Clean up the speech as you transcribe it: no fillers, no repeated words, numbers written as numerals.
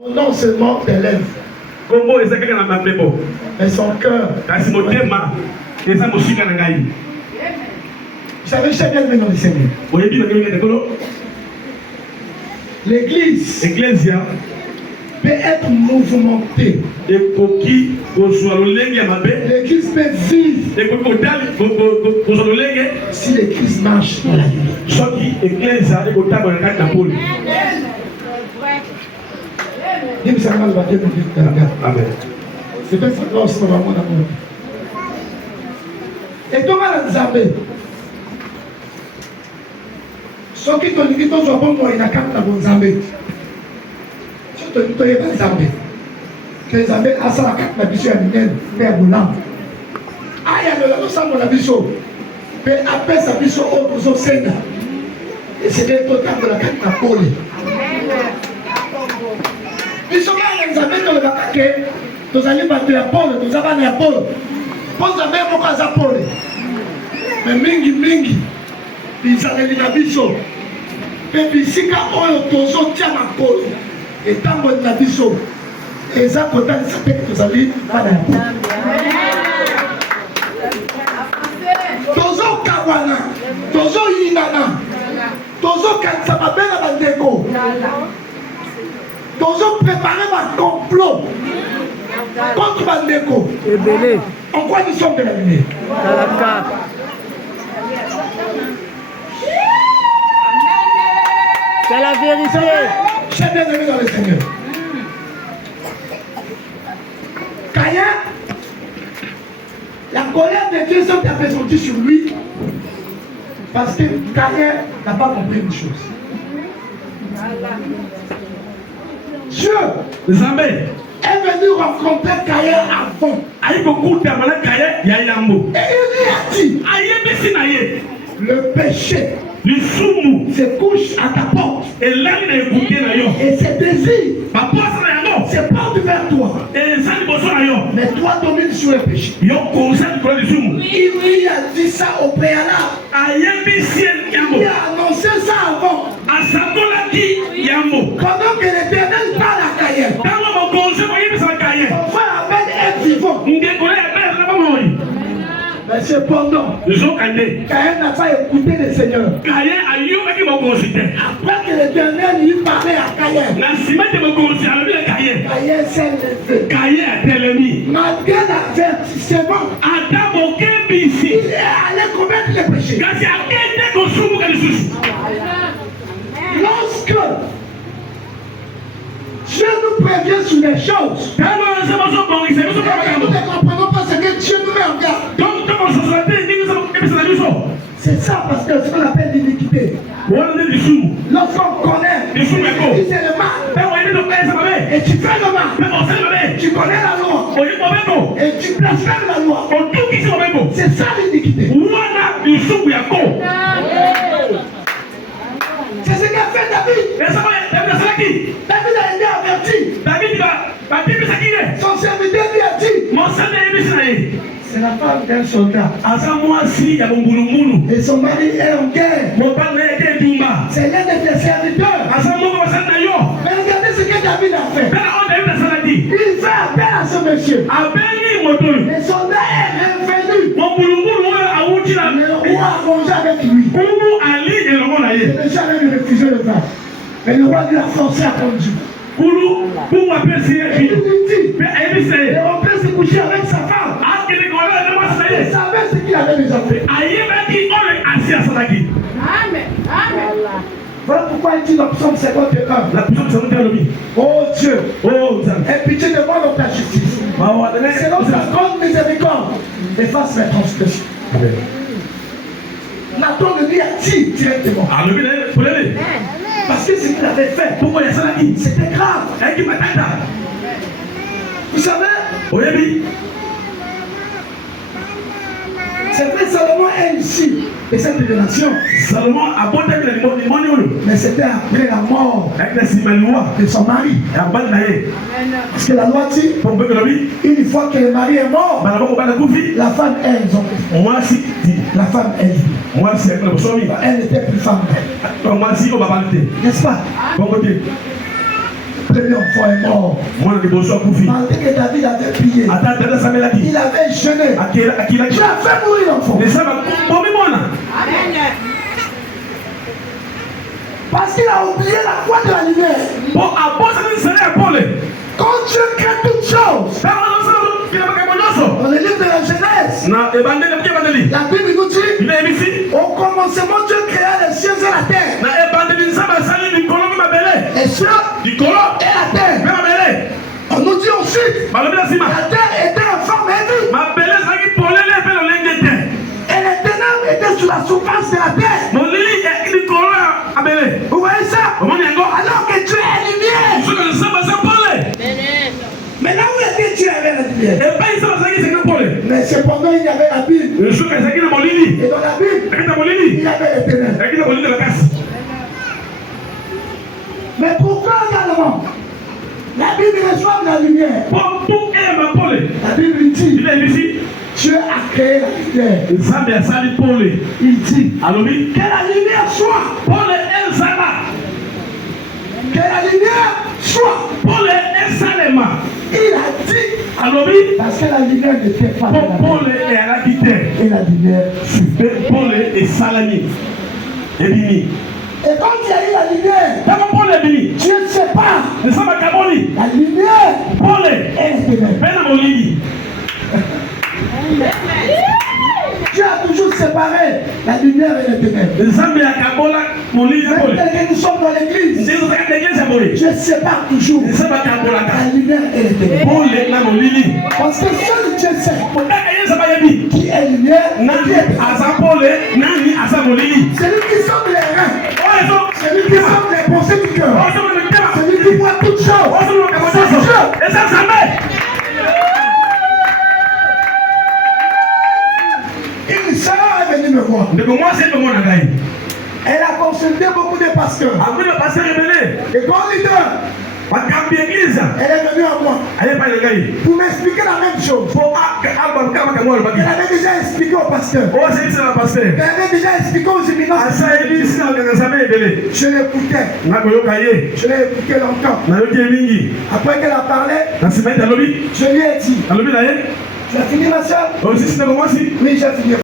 Non seulement des lèvres, mais son cœur. Vous savez, chacun maintenant le Seigneur. L'église peut être mouvementée. L'église peut vivre si l'église marche dans la lumière. C'est pas ça, non, c'est pas vraiment d'amour. Et toi, Nzambe, ceux qui t'ont dit que tu as bon, il a quatre dans Nzambe. Tu te dis que tu es Nzambe. Que Nzambe a ça la carte la biso à l'Union, Père Boulan. Ah, il y a le sang de la biso. Mais après sa biso, autres au Sénat. Et c'est le total de la carte de la pole. Biso, Nzambe, tu le baquet. Nous allons battre la pole, nous avons la pole. Pose la même pour la pole. Mais mingi, ils allaient la biso. Et puis si quand on tozo tient ma pole, et tant que la biso, et ça quand on s'appelle que nous allons pas la pole. Tozo kawana, tozo yinana, tozo kansababela bandeko. Tozo préparer ma complot contre bandeko. En quoi nous sommes de la lumière? C'est la vérité. J'ai bien aimé dans le Seigneur. Caïn, la colère de Dieu s'est apesantie sur lui parce que Caïn n'a pas compris une chose. Dieu est venu rencontrer Caïn avant. Et il lui a dit, le péché se couche à ta porte. Et ses désirs se portent vers toi. Mais toi domines sur le péché. Il lui a dit ça au préalable. Il a annoncé ça avant. Pendant que l'Éternel parle à Caïn, ton frère Abel est vivant. Mais cependant, Caïn n'a pas écouté le Seigneur. Après que l'Éternel lui parlait à Caïn, Caïn s'est levé. Malgré l'avertissement, il est allé commettre le péché. Lorsque Dieu nous prévient sur les choses, nous ne comprenons pas ce que Dieu nous met en garde. C'est ça parce que ce qu'on appelle l'iniquité. Lorsqu'on connaît, si c'est le mal, et tu fais le mal, tu connais la loi, et tu blasphèmes la loi. C'est ça l'iniquité. C'est ce qu'a fait David. David a été averti. Son serviteur lui a dit, c'est la femme d'un soldat. Et son mari est en guerre. C'est l'un de tes serviteurs. Mais regardez ce que David a fait. Il fait appel à ce monsieur. Le soldat est revenu. Le roi a mangé avec lui. Et le monsieur avait refusé le vin. Mais le roi lui a forcé à conduire. Et il lui dit, et on peut se coucher avec sa femme. Il savait ce qu'il avait déjà fait. Amen. Voilà pourquoi il dit dans Psaume 51. Oh Dieu, aie pitié de moi dans ta justice. Selon ta grande miséricorde, efface mes transgressions. Nathan lui a dit directement. Parce que ce qu'il avait fait, c'était grave. Vous savez, c'est vrai, Salomon est ici de cette révélation. Mais c'était après la mort de son mari. Parce que la loi dit, une fois que le mari est mort, la femme est exemptée. La femme est libre. Elle n'était plus femme. N'est-ce pas? premier enfant est mort. Malgré que David avait prié, il avait jeûné. Tu as fait mourir l'enfant. Parce qu'il a oublié la voie de la lumière. Quand Dieu crée toutes choses, dans le livre de la Genèse, la Bible nous dit, au commencement Dieu créa les cieux et la terre. Les cieux et la terre. On nous dit ensuite, la terre était en forme et vie. Et les ténèbres étaient sur la surface de la terre. Vous voyez ça? Alors que Dieu est lumière. Mais là où était Dieu avec la lumière? Mais cependant il y avait la Bible. Et dans la Bible, il y avait les ténèbres. Mais pourquoi également la Bible reçoit de la lumière? La Bible dit, Dieu a créé la lumière. Il dit que la lumière soit. Que la lumière soit. Il a dit, parce que la lumière n'était pas là. Et la lumière fut. Et quand il y a eu la lumière, Dieu ne sait pas. La lumière est les ténèbres. Dieu a toujours séparé la lumière et les ténèbres. Même tel que nous sommes dans l'église, Dieu sépare toujours la lumière et les ténèbres. Parce que seul Dieu sait qui est lumière et qui est ténèbres. Celui qui semble les reins, celui qui semble les pensées du cœur, celui qui voit toutes choses, c'est Dieu. Une sœur est venue me voir. Elle a consulté beaucoup de pasteurs. Et grand leader, elle est venue à moi pour m'expliquer la même chose. Elle avait déjà expliqué au pasteur. Elle avait déjà expliqué aux éminents. Je l'écoutais. Je l'ai écouté longtemps. Après qu'elle a parlé, je lui ai dit, tu as fini ma soeur? Oui, j'ai fini.